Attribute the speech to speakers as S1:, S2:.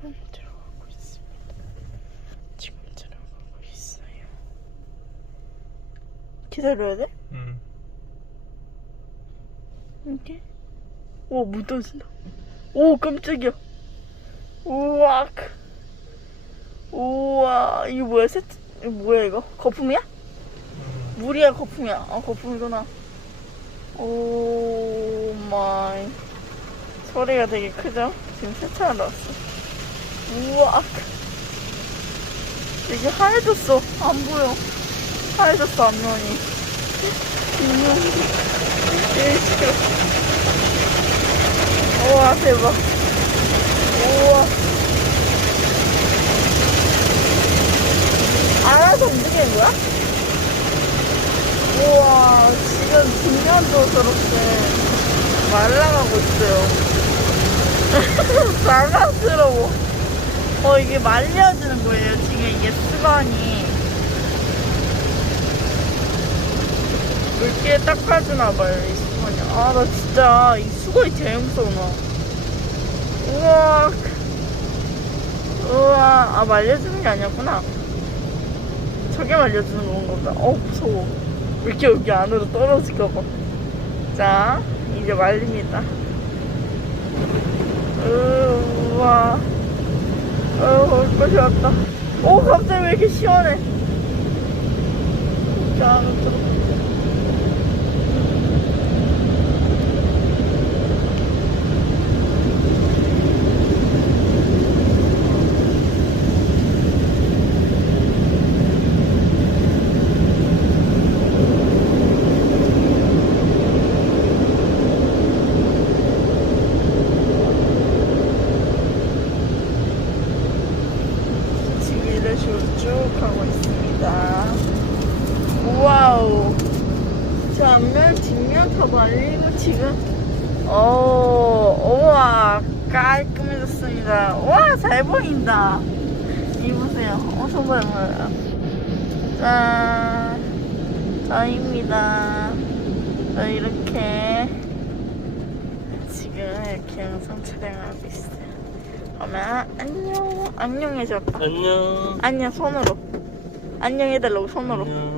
S1: 지금 들어가고 있습니다. 지금 들어가고 있어요. 기다려야 돼?
S2: 응.
S1: 이게? 오, 문 떠진다. 오, 깜짝이야. 우와. 우와, 이거 뭐야? 세트, 이거 뭐야, 이거? 거품이야? 물이야, 거품이야? 아, 거품이구나. 오 마이. 소리가 되게 크죠? 지금 세차하러 왔어. 우와. 이게 하얘졌어. 안 보여. 하얘졌어, 앞면이. 뒷면이. 제일 싫어. 우와, 대박. 우와. 알아서 움직이는 거야? 우와, 지금 뒷면도 저렇게 말라가고 있어요. 사랑스러워. 어, 이게 말려지는 거예요. 지금 이게 수건이. 물기에 닦아주나 봐요, 이 수건이. 아, 나 진짜 이 수건이 제일 무서워, 나. 우와. 우와. 아, 말려주는 게 아니었구나. 저게 말려주는 건가 보다. 어, 무서워. 왜 이렇게 여기 안으로 떨어질까 봐. 자, 이제 말립니다. 으, 우와. 것이 왔다. 오, 갑자기 왜 이렇게 시원해. 자, 안으로 식으로 쭉 가고 있습니다. 와우. 저 앞면, 뒷면 다 말리고 지금, 어, 우와, 깔끔해졌습니다. 와, 잘 보인다. 이 보세요. 엄청 잘 보여요. 짠. 저입니다. 저 이렇게, 지금 이렇게 영상 촬영하고 있어요. 그러면, 안녕. 안녕해줘, 아빠.
S2: 안녕.
S1: 안녕 손으로 안녕 해달라고 손으로
S2: 안녕.